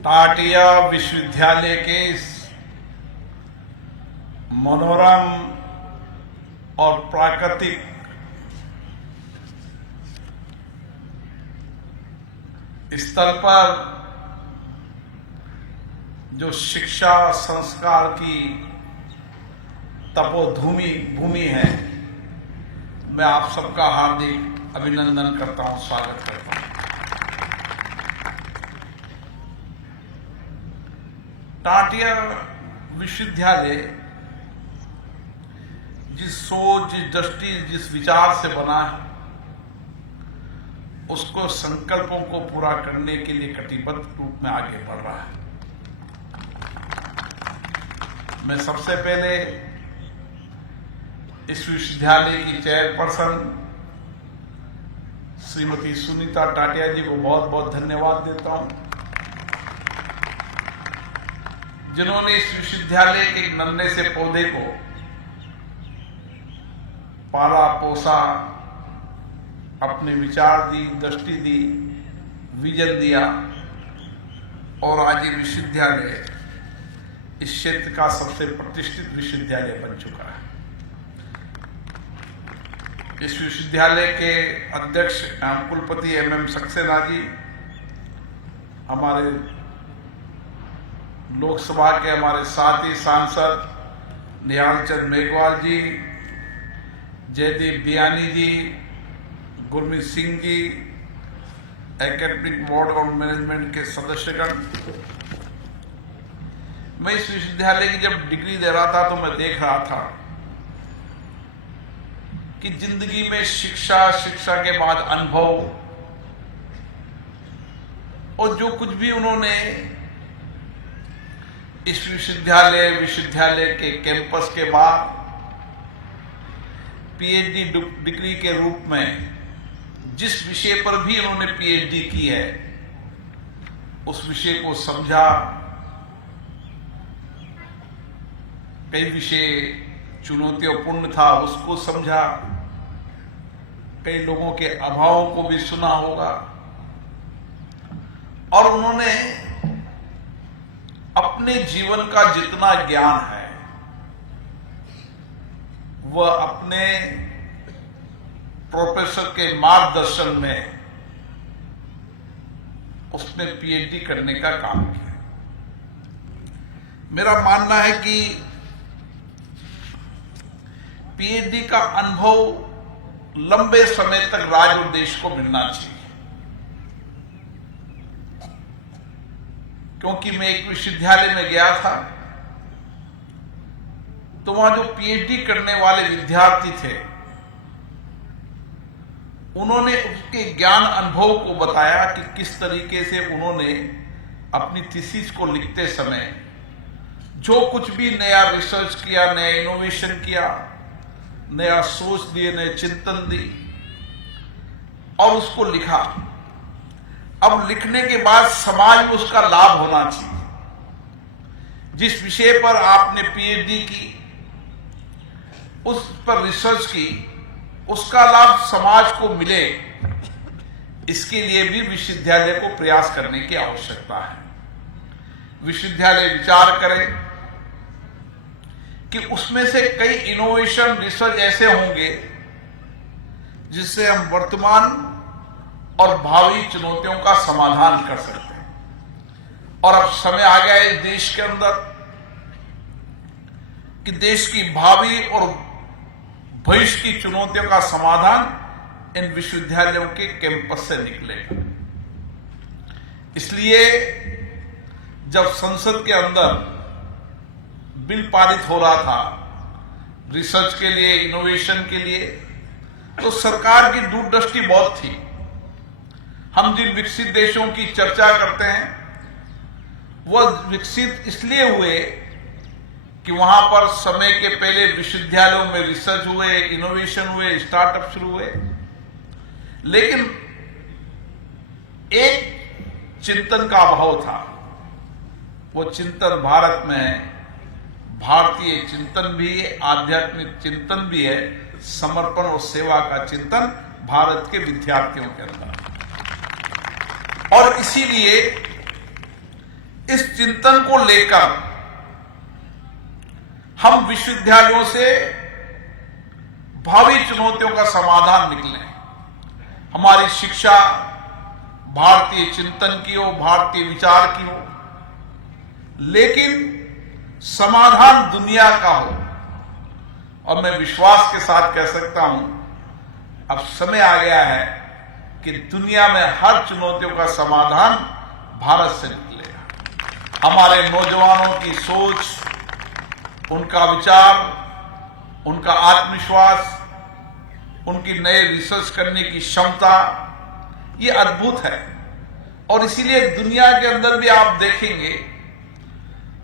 टाटिया विश्वविद्यालय के इस मनोरम और प्राकृतिक स्थल पर जो शिक्षा संस्कार की भूमि है, मैं आप सबका हार्दिक अभिनंदन करता हूं, स्वागत करता हूं। टाटिया विश्वविद्यालय जिस सोच, जिस दृष्टि, जिस विचार से बना है, उसको संकल्पों को पूरा करने के लिए कटिबद्ध रूप में आगे बढ़ रहा है। मैं सबसे पहले इस विश्वविद्यालय की चेयरपर्सन श्रीमती सुनीता टाटिया जी को बहुत बहुत धन्यवाद देता हूं, जिन्होंने इस विश्वविद्यालय के एक नन्हे से पौधे को पाला पोसा, अपने विचार दी, दृष्टि दी, विजन दिया और आज ये विश्वविद्यालय इस क्षेत्र का सबसे प्रतिष्ठित विश्वविद्यालय बन चुका है। इस विश्वविद्यालय के अध्यक्ष कुलपति MM सक्सेना जी, हमारे लोकसभा के हमारे साथी सांसद निहाल चंद मेघवाल जी, जयदीप बियानी जी, गुरमीत सिंह जी, एकेडमिक बोर्ड और मैनेजमेंट के सदस्यगण, मैं इस विश्वविद्यालय की जब डिग्री दे रहा था तो मैं देख रहा था कि जिंदगी में शिक्षा, शिक्षा के बाद अनुभव और जो कुछ भी उन्होंने इस विश्वविद्यालय के कैंपस के बाद PhD डिग्री के रूप में जिस विषय पर भी उन्होंने PhD की है, उस विषय को समझा, कई विषय चुनौतीपूर्ण था उसको समझा, कई लोगों के अभावों को भी सुना होगा और उन्होंने अपने जीवन का जितना ज्ञान है वह अपने प्रोफेसर के मार्गदर्शन में उसने PhD करने का काम किया। मेरा मानना है कि PhD का अनुभव लंबे समय तक राज्य और देश को मिलना चाहिए, क्योंकि मैं एक विश्वविद्यालय में गया था तो वहां जो PhD करने वाले विद्यार्थी थे, उन्होंने उसके ज्ञान अनुभव को बताया कि किस तरीके से उन्होंने अपनी थीसिस को लिखते समय जो कुछ भी नया रिसर्च किया, नया इनोवेशन किया, नया सोच दिए, नए चिंतन दी और उसको लिखा। अब लिखने के बाद समाज में उसका लाभ होना चाहिए। जिस विषय पर आपने PhD की, उस पर रिसर्च की, उसका लाभ समाज को मिले, इसके लिए भी विश्वविद्यालय को प्रयास करने की आवश्यकता है। विश्वविद्यालय विचार करे कि उसमें से कई इनोवेशन, रिसर्च ऐसे होंगे जिससे हम वर्तमान और भावी चुनौतियों का समाधान कर सकते हैं। और अब समय आ गया है इस देश के अंदर कि देश की भावी और भविष्य की चुनौतियों का समाधान इन विश्वविद्यालयों के कैंपस से निकलेगा। इसलिए जब संसद के अंदर बिल पारित हो रहा था रिसर्च के लिए, इनोवेशन के लिए, तो सरकार की दूरदृष्टि बहुत थी। हम जिन विकसित देशों की चर्चा करते हैं वह विकसित इसलिए हुए कि वहां पर समय के पहले विश्वविद्यालयों में रिसर्च हुए, इनोवेशन हुए, स्टार्टअप शुरू हुए, लेकिन एक चिंतन का अभाव था। वो चिंतन भारत में है, भारतीय चिंतन भी है, आध्यात्मिक चिंतन भी है, समर्पण और सेवा का चिंतन भारत के विद्यार्थियों के अंदर। और इसीलिए इस चिंतन को लेकर हम विश्वविद्यालयों से भावी चुनौतियों का समाधान निकलें। हमारी शिक्षा भारतीय चिंतन की हो, भारतीय विचार की हो, लेकिन समाधान दुनिया का हो। और मैं विश्वास के साथ कह सकता हूं, अब समय आ गया है कि दुनिया में हर चुनौतियों का समाधान भारत से निकलेगा। हमारे नौजवानों की सोच, उनका विचार, उनका आत्मविश्वास, उनकी नए रिसर्च करने की क्षमता, ये अद्भुत है। और इसीलिए दुनिया के अंदर भी आप देखेंगे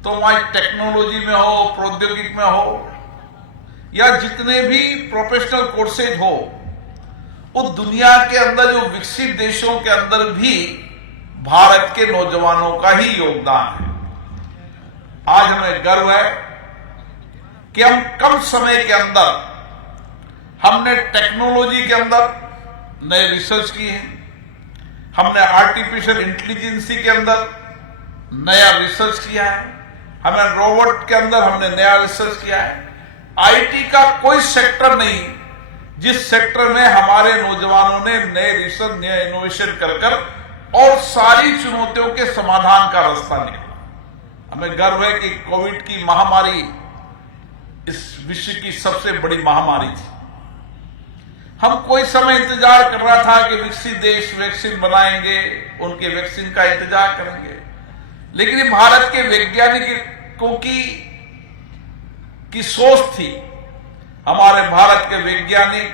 तो वहां टेक्नोलॉजी में हो, प्रौद्योगिकी में हो, या जितने भी प्रोफेशनल कोर्सेज हो, उस दुनिया के अंदर जो विकसित देशों के अंदर भी भारत के नौजवानों का ही योगदान है। आज हमें गर्व है कि हम कम समय के अंदर हमने टेक्नोलॉजी के अंदर नए रिसर्च की है, हमने आर्टिफिशियल इंटेलिजेंसी के अंदर नया रिसर्च किया है, हमें रोबोट के अंदर हमने नया रिसर्च किया है। आईटी का कोई सेक्टर नहीं जिस सेक्टर में हमारे नौजवानों ने नए रिसर्च, नया इनोवेशन कर और सारी चुनौतियों के समाधान का रास्ता निकाला। हमें गर्व है कि कोविड की महामारी इस विश्व की सबसे बड़ी महामारी थी। हम कोई समय इंतजार कर रहा था कि विकसित देश वैक्सीन बनाएंगे, उनके वैक्सीन का इंतजार करेंगे, लेकिन भारत के वैज्ञानिकों की सोच थी। हमारे भारत के वैज्ञानिक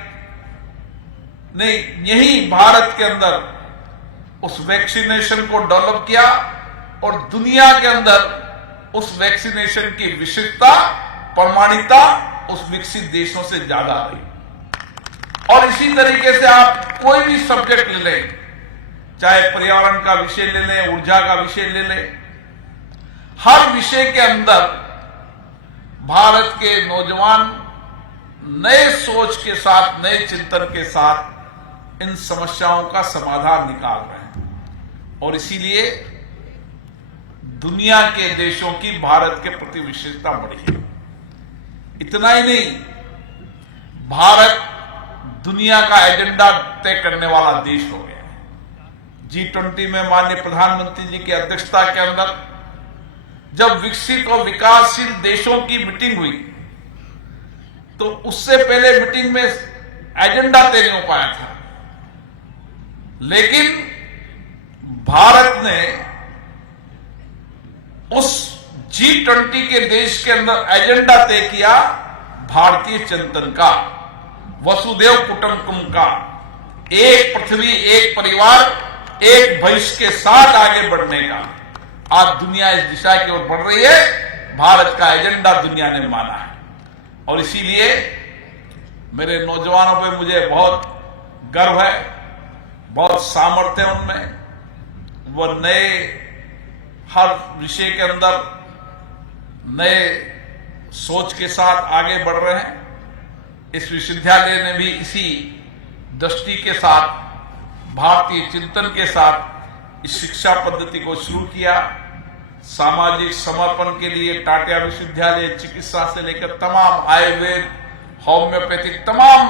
ने यही भारत के अंदर उस वैक्सीनेशन को डेवलप किया और दुनिया के अंदर उस वैक्सीनेशन की विशिष्टता, प्रमाणिकता उस विकसित देशों से ज्यादा रही। और इसी तरीके से आप कोई भी सब्जेक्ट ले लें, चाहे पर्यावरण का विषय ले लें, ऊर्जा का विषय ले लें, हर विषय के अंदर भारत के नौजवान नए सोच के साथ, नए चिंतन के साथ इन समस्याओं का समाधान निकाल रहे हैं। और इसीलिए दुनिया के देशों की भारत के प्रति विशेषता बढ़ी है। इतना ही नहीं, भारत दुनिया का एजेंडा तय करने वाला देश हो गया है। G20 में माननीय प्रधानमंत्री जी की अध्यक्षता के अंदर जब विकसित और विकासशील देशों की मीटिंग हुई तो उससे पहले मीटिंग में एजेंडा तय नहीं हो पाया था, लेकिन भारत ने उस G20 के देश के अंदर एजेंडा तय किया भारतीय चिंतन का, वसुधैव कुटुंबकम का, एक पृथ्वी, एक परिवार, एक भविष्य के साथ आगे बढ़ने का। आज दुनिया इस दिशा की ओर बढ़ रही है। भारत का एजेंडा दुनिया ने माना है और इसीलिए मेरे नौजवानों पे मुझे बहुत गर्व है, बहुत सामर्थ्य है उनमें। वो नए हर विषय के अंदर नए सोच के साथ आगे बढ़ रहे हैं। इस विश्वविद्यालय ने भी इसी दृष्टि के साथ, भारतीय चिंतन के साथ इस शिक्षा पद्धति को शुरू किया। सामाजिक समर्पण के लिए टाटिया विश्वविद्यालय चिकित्सा से लेकर तमाम आयुर्वेद, होम्योपैथिक, तमाम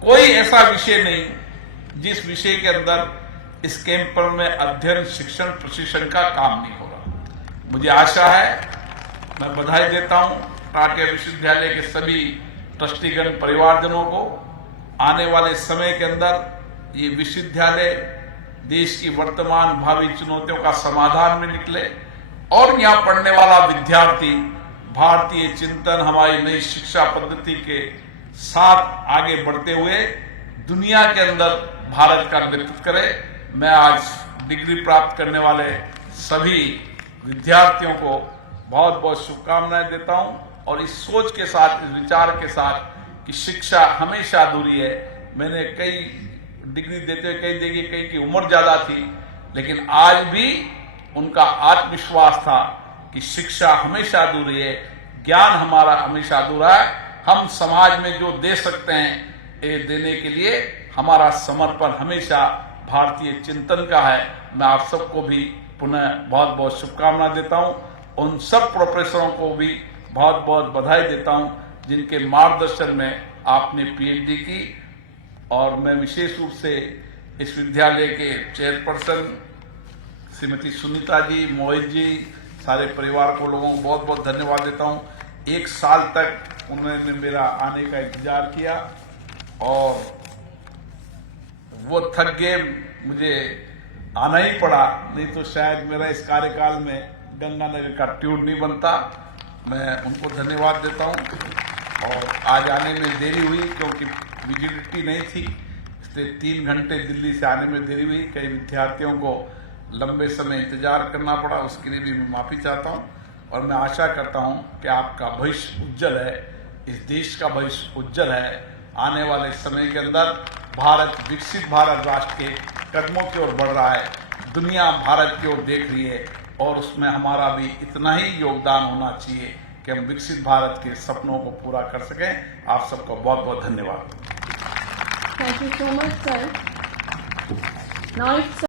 कोई ऐसा विषय नहीं जिस विषय के अंदर इस कैंपस में अध्ययन, शिक्षण, प्रशिक्षण का काम नहीं हो रहा। मुझे आशा है, मैं बधाई देता हूं टाटिया विश्वविद्यालय के सभी ट्रस्टीगण, परिवारजनों को। आने वाले समय के अंदर ये विश्वविद्यालय देश की वर्तमान भावी चुनौतियों का समाधान में निकले और यहां पढ़ने वाला विद्यार्थी भारतीय चिंतन, हमारी नई शिक्षा पद्धति के साथ आगे बढ़ते हुए दुनिया के अंदर भारत का नेतृत्व करे। मैं आज डिग्री प्राप्त करने वाले सभी विद्यार्थियों को बहुत बहुत शुभकामनाएं देता हूं और इस सोच के साथ, इस विचार के साथ कि शिक्षा हमेशा अधूरी है। मैंने कई डिग्री देते हुए कई देखी, कई की उम्र ज्यादा थी, लेकिन आज भी उनका आत्मविश्वास था कि शिक्षा हमेशा अधूरी है, ज्ञान हमारा हमेशा अधूरा है। हम समाज में जो दे सकते हैं, ये देने के लिए हमारा समर्पण हमेशा भारतीय चिंतन का है। मैं आप सबको भी पुनः बहुत बहुत शुभकामना देता हूं। उन सब प्रोफेसरों को भी बहुत बहुत बधाई देता हूं जिनके मार्गदर्शन में आपने पीएचडी की। और मैं विशेष रूप से इस विद्यालय के चेयरपर्सन श्रीमती सुनीता जी, मोहित जी, सारे परिवार को लोगों को बहुत बहुत धन्यवाद देता हूं। 1 साल तक उन्होंने मेरा आने का इंतजार किया और वो थक गए, मुझे आना ही पड़ा, नहीं तो शायद मेरा इस कार्यकाल में गंगानगर का ट्यूर नहीं बनता। मैं उनको धन्यवाद देता हूं। और आज आने में देरी हुई क्योंकि विजिबिलिटी नहीं थी, इसलिए 3 घंटे दिल्ली से आने में देरी हुई। कई विद्यार्थियों को लंबे समय इंतजार करना पड़ा, उसके लिए भी मैं माफ़ी चाहता हूं। और मैं आशा करता हूं कि आपका भविष्य उज्जवल है, इस देश का भविष्य उज्जवल है। आने वाले समय के अंदर भारत विकसित भारत राष्ट्र के कदमों की ओर बढ़ रहा है, दुनिया भारत की ओर देख रही है और उसमें हमारा भी इतना ही योगदान होना चाहिए कि हम विकसित भारत के सपनों को पूरा कर सकें। आप सबको बहुत बहुत धन्यवाद। Thank you so much, sir. Now it's